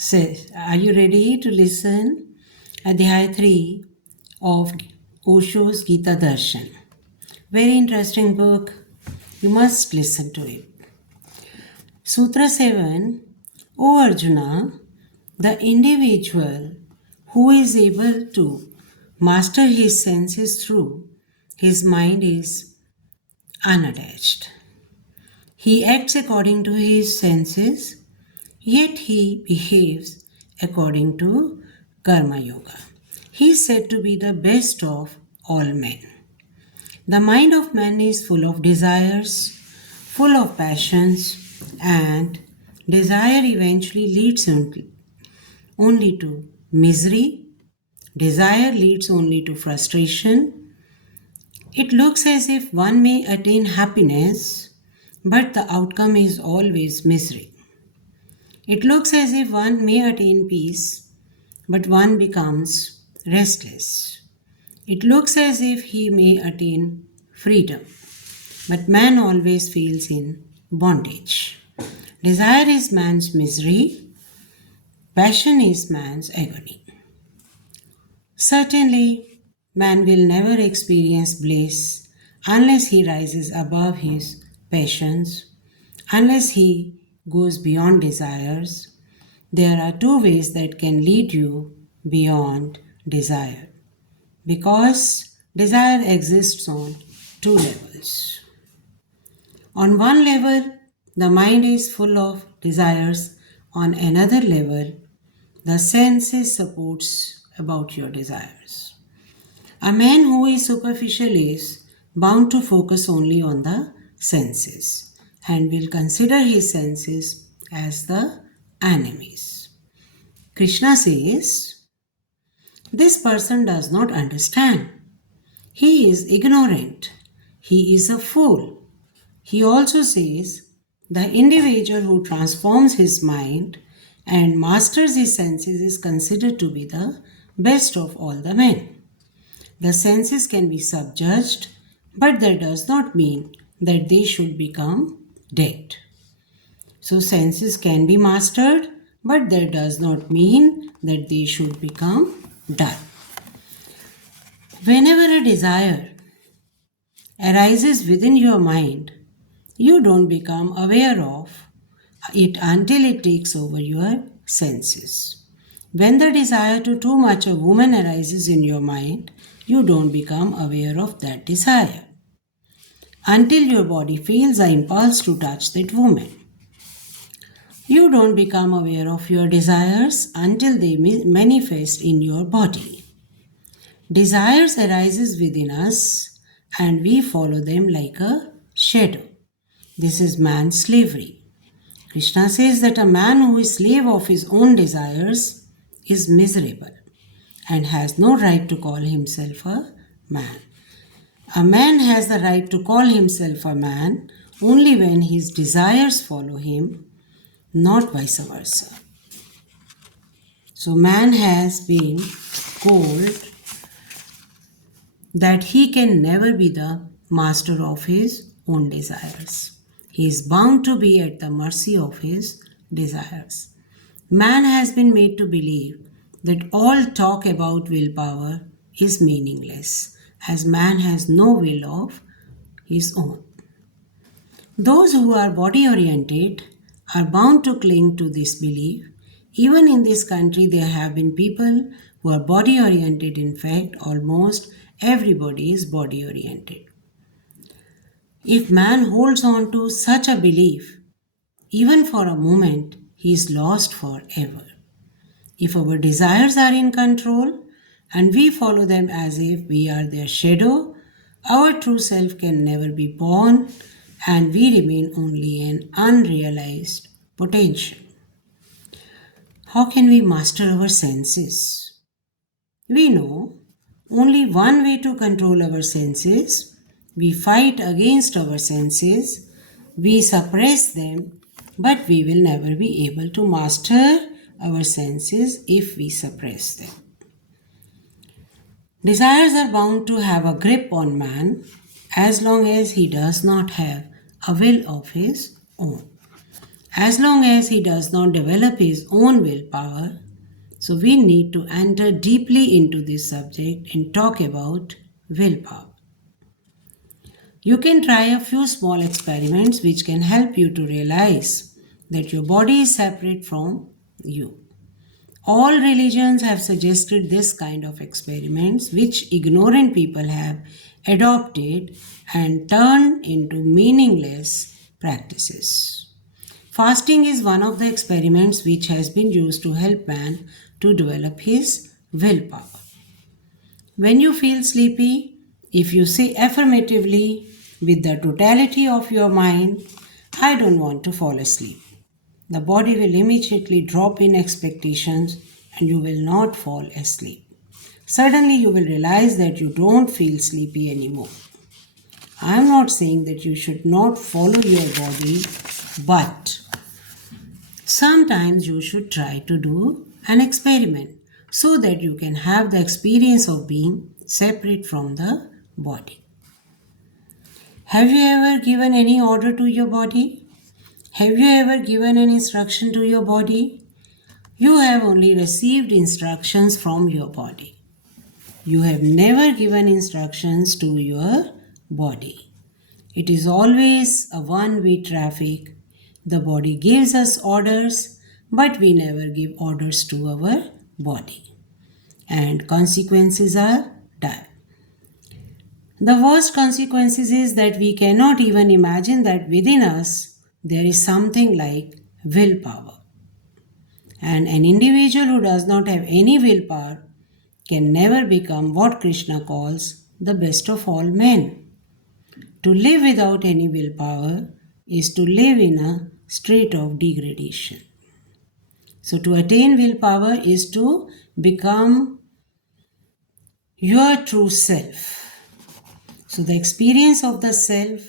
says, are you ready to listen? Adhyay 3 of Osho's Gita Darshan. Very interesting book. You must listen to it. Sutra 7. O Arjuna, the individual who is able to master his senses through his mind is unattached. He acts according to his senses, yet he behaves according to Karma Yoga. He is said to be the best of all men. The mind of man is full of desires, full of passions, and desire eventually leads only to misery. Desire leads only to frustration. It looks as if one may attain happiness, but the outcome is always misery. It looks as if one may attain peace, but one becomes restless. It looks as if he may attain freedom, but man always feels in bondage. Desire is man's misery, passion is man's agony. Certainly, man will never experience bliss unless he rises above his passions, unless he goes beyond desires. There are two ways that can lead you beyond desire, because desire exists on two levels. On one level, the mind is full of desires. On another level, the senses supports about your desires. A man who is superficial is bound to focus only on the senses and will consider his senses as the enemies. Krishna says, this person does not understand. He is ignorant. He is a fool. He also says, the individual who transforms his mind and masters his senses is considered to be the best of all the men. The senses can be subjuged, but that does not mean that they should become dead. So senses can be mastered, but that does not mean that they should become dull. Whenever a desire arises within your mind, you don't become aware of it until it takes over your senses. When the desire to too much a woman arises in your mind, you don't become aware of that desire until your body feels the impulse to touch that woman. You don't become aware of your desires until they manifest in your body. Desires arises within us and we follow them like a shadow. This is man's slavery. Krishna says that a man who is slave of his own desires is miserable and has no right to call himself a man. A man has the right to call himself a man only when his desires follow him, not vice versa. So man has been told that he can never be the master of his own desires. He is bound to be at the mercy of his desires. Man has been made to believe that all talk about willpower is meaningless, as man has no will of his own. Those who are body oriented are bound to cling to this belief. Even in this country, there have been people who are body oriented. In fact, almost everybody is body oriented. If man holds on to such a belief, even for a moment, he is lost forever. If our desires are in control and we follow them as if we are their shadow, our true self can never be born and we remain only an unrealized potential. How can we master our senses? We know only one way to control our senses. We fight against our senses, we suppress them, but we will never be able to master our senses if we suppress them. Desires are bound to have a grip on man as long as he does not have a will of his own. As long as he does not develop his own willpower, so we need to enter deeply into this subject and talk about willpower. You can try a few small experiments which can help you to realize that your body is separate from you. All religions have suggested this kind of experiments which ignorant people have adopted and turned into meaningless practices. Fasting is one of the experiments which has been used to help man to develop his willpower. When you feel sleepy, if you say affirmatively with the totality of your mind, I don't want to fall asleep, the body will immediately drop in expectations and you will not fall asleep. Suddenly you will realize that you don't feel sleepy anymore. I am not saying that you should not follow your body, but sometimes you should try to do an experiment so that you can have the experience of being separate from the body. Have you ever given any order to your body? Have you ever given an instruction to your body? You have only received instructions from your body. You have never given instructions to your body. It is always a one-way traffic. The body gives us orders, but we never give orders to our body. And consequences are dire. The worst consequences is that we cannot even imagine that within us there is something like willpower. And an individual who does not have any willpower can never become what Krishna calls the best of all men. To live without any willpower is to live in a state of degradation. So to attain willpower is to become your true self. So the experience of the self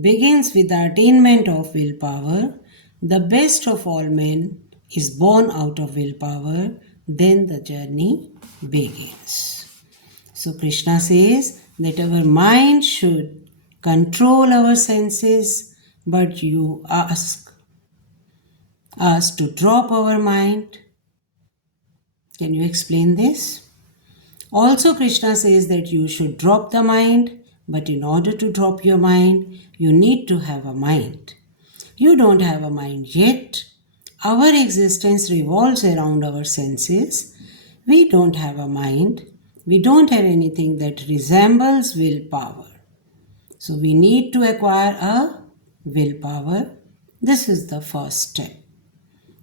begins with the attainment of willpower. The best of all men is born out of willpower. Then the journey begins. So Krishna says that our mind should control our senses, but you ask us to drop our mind. Can you explain this? Also, Krishna says that you should drop the mind, but in order to drop your mind, you need to have a mind. You don't have a mind yet. Our existence revolves around our senses. We don't have a mind. We don't have anything that resembles willpower. So we need to acquire a willpower. This is the first step.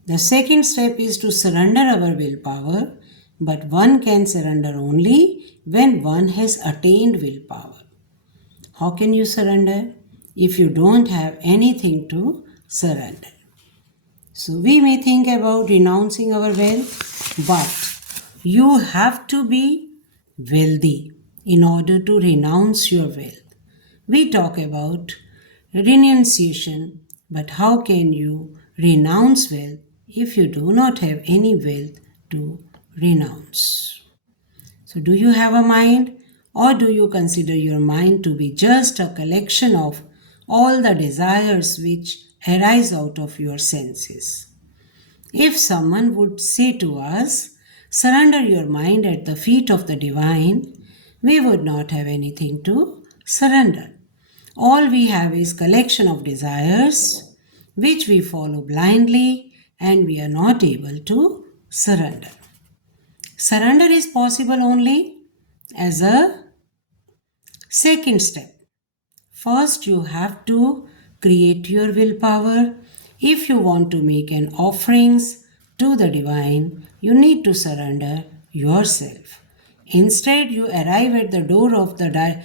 The second step is to surrender our willpower, but one can surrender only when one has attained willpower. How can you surrender if you don't have anything to surrender? So we may think about renouncing our wealth, but you have to be wealthy in order to renounce your wealth. We talk about renunciation, but how can you renounce wealth if you do not have any wealth to renounce? So do you have a mind, or do you consider your mind to be just a collection of all the desires which arise out of your senses? If someone would say to us, surrender your mind at the feet of the divine, we would not have anything to surrender. All we have is collection of desires which we follow blindly and we are not able to surrender. Surrender is possible only as a second step. First, you have to create your willpower. If you want to make an offerings to the divine, you need to surrender yourself. Instead, you arrive at the door of the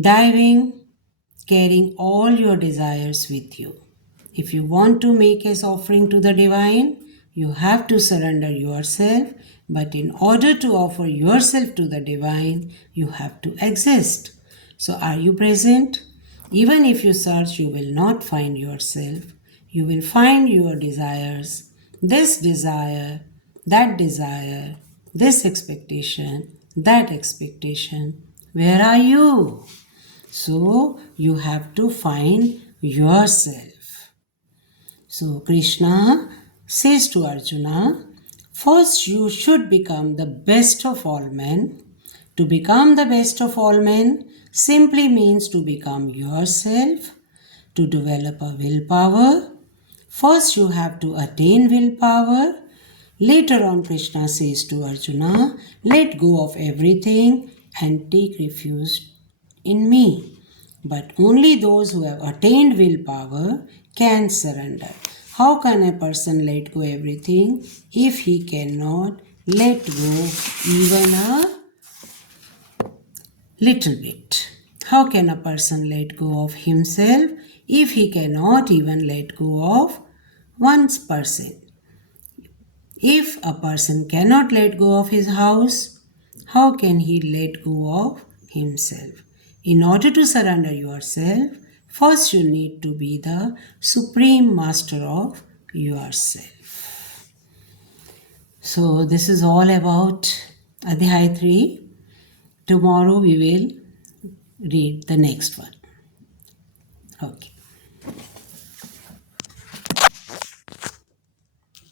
diving, carrying all your desires with you. If you want to make an offering to the divine, you have to surrender yourself. But in order to offer yourself to the divine, you have to exist. So are you present? Even if you search, you will not find yourself. You will find your desires, this desire, this expectation, that expectation. Where are you? So you have to find yourself. So Krishna says to Arjuna, first you should become the best of all men. To become the best of all men simply means to become yourself, to develop a willpower. First you have to attain willpower. Later on, Krishna says to Arjuna, let go of everything and take refuge in me. But only those who have attained willpower can surrender. How can a person let go everything if he cannot let go even a little bit? How can a person let go of himself if he cannot even let go of 1%? If a person cannot let go of his house, how can he let go of himself? In order to surrender yourself, first you need to be the supreme master of yourself. So this is all about Adhyay 3. Tomorrow we will read the next one. Okay.